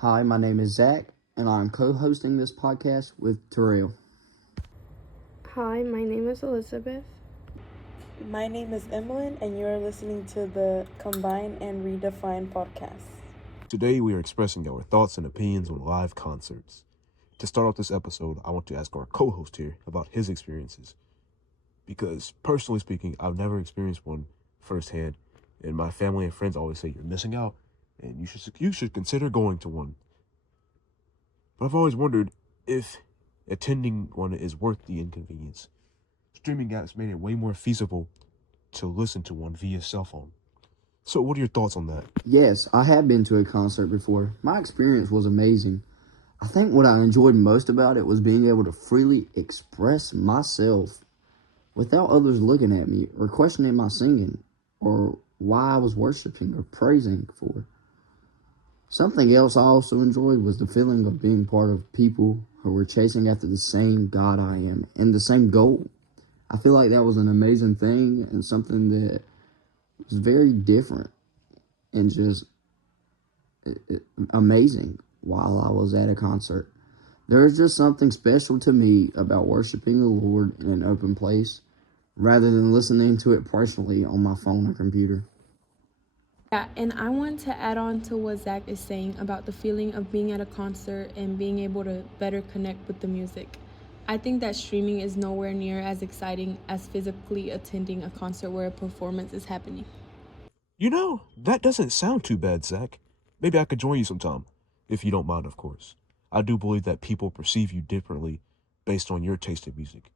Hi, my name is Zach, and I'm co-hosting this podcast with Terrell. Hi, my name is Elizabeth. My name is Emmeline, and you're listening to the Combine and Redefine podcast. Today, we are expressing our thoughts and opinions on live concerts. To start off this episode, I want to ask our co-host here about his experiences. Because, personally speaking, I've never experienced one firsthand, and my family and friends always say you're missing out, and you should consider going to one. But I've always wondered if attending one is worth the inconvenience. Streaming apps made it way more feasible to listen to one via cell phone. So what are your thoughts on that? Yes, I have been to a concert before. My experience was amazing. I think what I enjoyed most about it was being able to freely express myself without others looking at me or questioning my singing or why I was worshiping or praising for. Something else I also enjoyed was the feeling of being part of people who were chasing after the same God I am and the same goal. I feel like that was an amazing thing and something that was very different and just amazing while I was at a concert. There is just something special to me about worshiping the Lord in an open place rather than listening to it personally on my phone or computer. Yeah, and I want to add on to what Zach is saying about the feeling of being at a concert and being able to better connect with the music. I think that streaming is nowhere near as exciting as physically attending a concert where a performance is happening. You know, that doesn't sound too bad, Zach. Maybe I could join you sometime, if you don't mind, of course. I do believe that people perceive you differently based on your taste in music.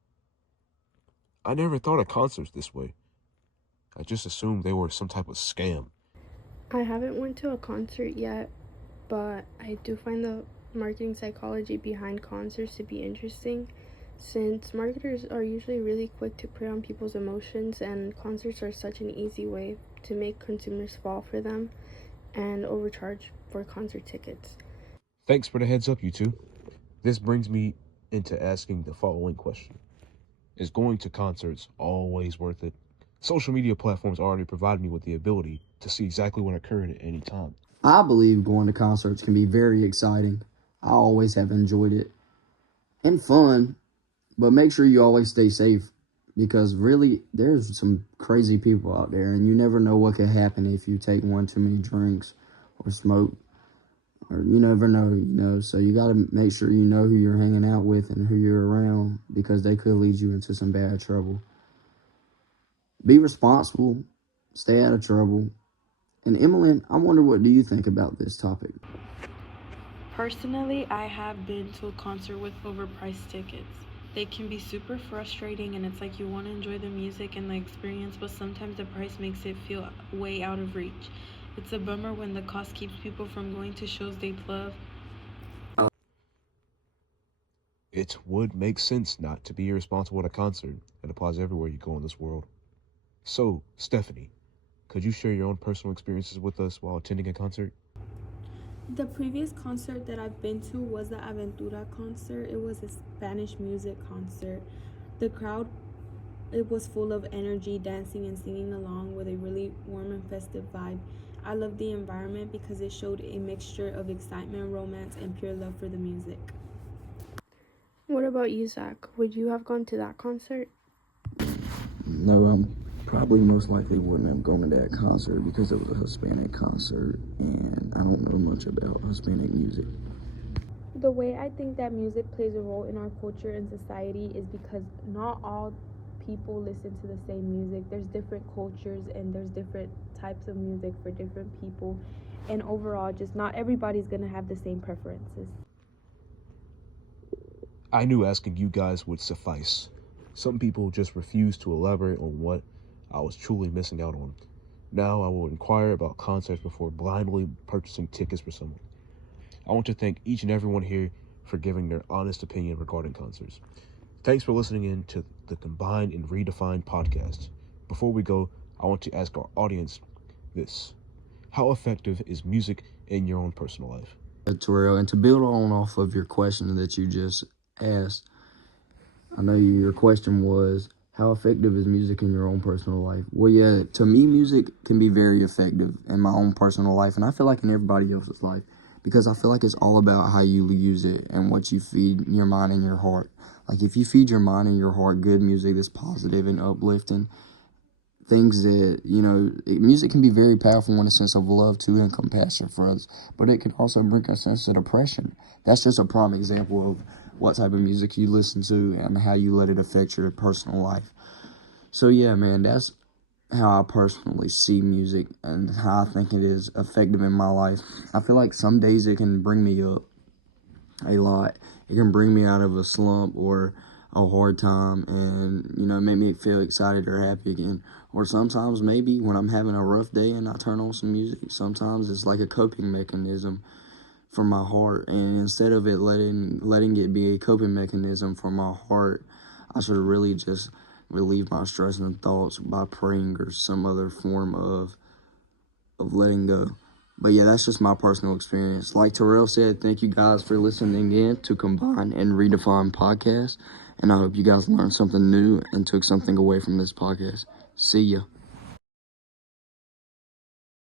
I never thought of concerts this way. I just assumed they were some type of scam. I haven't went to a concert yet, but I do find the marketing psychology behind concerts to be interesting, since marketers are usually really quick to prey on people's emotions, and concerts are such an easy way to make consumers fall for them and overcharge for concert tickets. Thanks for the heads up, you two. This brings me into asking the following question. Is going to concerts always worth it? Social media platforms already provide me with the ability to see exactly what occurred at any time. I believe going to concerts can be very exciting. I always have enjoyed it and fun, but make sure you always stay safe because really there's some crazy people out there and you never know what could happen if you take one too many drinks or smoke, or you never know, so you got to make sure you know who you're hanging out with and who you're around because they could lead you into some bad trouble. Be responsible, stay out of trouble. And Emmeline, I wonder, what do you think about this topic? Personally, I have been to a concert with overpriced tickets. They can be super frustrating, and it's like you want to enjoy the music and the experience, but sometimes the price makes it feel way out of reach. It's a bummer when the cost keeps people from going to shows they love. It would make sense not to be irresponsible at a concert. It applies everywhere you go in this world. So, Stephanie, could you share your own personal experiences with us while attending a concert? The previous concert that I've been to was the Aventura concert. It was a Spanish music concert. The crowd, it was full of energy, dancing and singing along with a really warm and festive vibe. I loved the environment because it showed a mixture of excitement, romance, and pure love for the music. What about you, Zach? Would you have gone to that concert? No, probably most likely wouldn't have gone to that concert because it was a Hispanic concert and I don't know much about Hispanic music. The way I think that music plays a role in our culture and society is because not all people listen to the same music. There's different cultures and there's different types of music for different people. And overall, just not everybody's going to have the same preferences. I knew asking you guys would suffice. Some people just refuse to elaborate on what I was truly missing out on. Now I will inquire about concerts before blindly purchasing tickets for someone. I want to thank each and everyone here for giving their honest opinion regarding concerts. Thanks for listening in to the Combine and Redefine podcast. Before we go, I want to ask our audience this. How effective is music in your own personal life? Terrell, and to build on off of your question that you just asked, I know your question was, how effective is music in your own personal life? Well, yeah, to me, music can be very effective in my own personal life, and I feel like in everybody else's life, because I feel like it's all about how you use it and what you feed your mind and your heart. Like, if you feed your mind and your heart good music that's positive and uplifting, things that, music can be very powerful in a sense of love too and compassion for others, but it can also bring a sense of depression. That's just a prime example of what type of music you listen to and how you let it affect your personal life. So yeah, man, that's how I personally see music and how I think it is effective in my life. I feel like some days it can bring me up a lot. It can bring me out of a slump or a hard time and, make me feel excited or happy again. Or sometimes maybe when I'm having a rough day and I turn on some music, sometimes it's like a coping mechanism for my heart. And instead of it letting it be a coping mechanism for my heart, I should really just relieve my stress and thoughts by praying or some other form of letting go. But yeah, that's just my personal experience. Like Terrell said, thank you guys for listening in to Combine and Redefine podcast. And I hope you guys learned something new and took something away from this podcast. See ya.